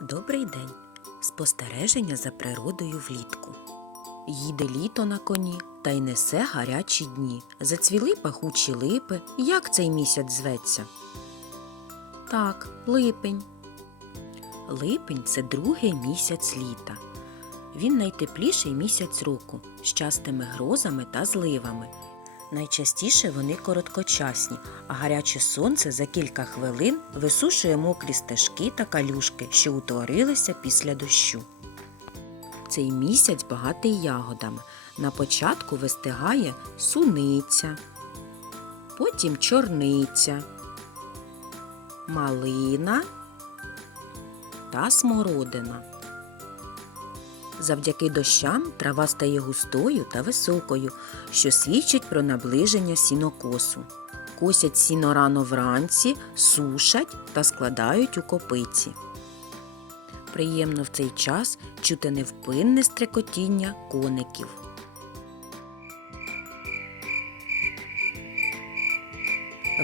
Добрий день. Спостереження за природою влітку. Їде літо на коні та й несе гарячі дні. Зацвіли пахучі липи. Як цей місяць зветься? Так, липень. Липень це другий місяць літа. Він найтепліший місяць року з частими грозами та зливами. Найчастіше вони короткочасні, а гаряче сонце за кілька хвилин висушує мокрі стежки та калюшки, що утворилися після дощу. Цей місяць багатий ягодами. На початку вистигає суниця, потім чорниця, малина та смородина. Завдяки дощам трава стає густою та високою, що свідчить про наближення сінокосу. Косять сіно рано вранці, сушать та складають у копиці. Приємно в цей час чути невпинне стрекотіння коників.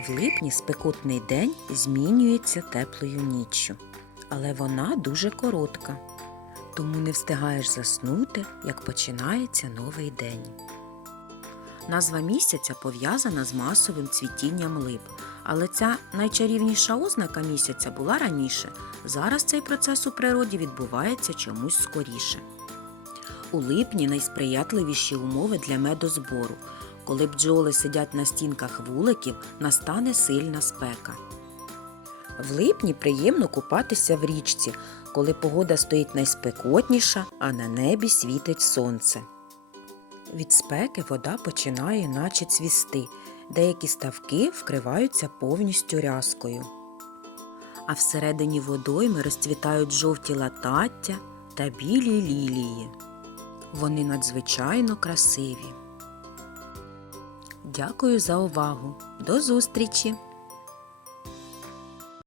В липні спекотний день змінюється теплою ніччю, але вона дуже коротка тому не встигаєш заснути, як починається новий день. Назва місяця пов'язана з масовим цвітінням лип, але ця найчарівніша ознака місяця була раніше. Зараз цей процес у природі відбувається чомусь скоріше. У липні найсприятливіші умови для медозбору. Коли бджоли сидять на стінках вуликів, настане сильна спека. В липні приємно купатися в річці, коли погода стоїть найспекотніша, а на небі світить сонце. Від спеки вода починає наче цвісти, деякі ставки вкриваються повністю рязкою. А всередині водойми розцвітають жовті латаття та білі лілії. Вони надзвичайно красиві. Дякую за увагу. До зустрічі!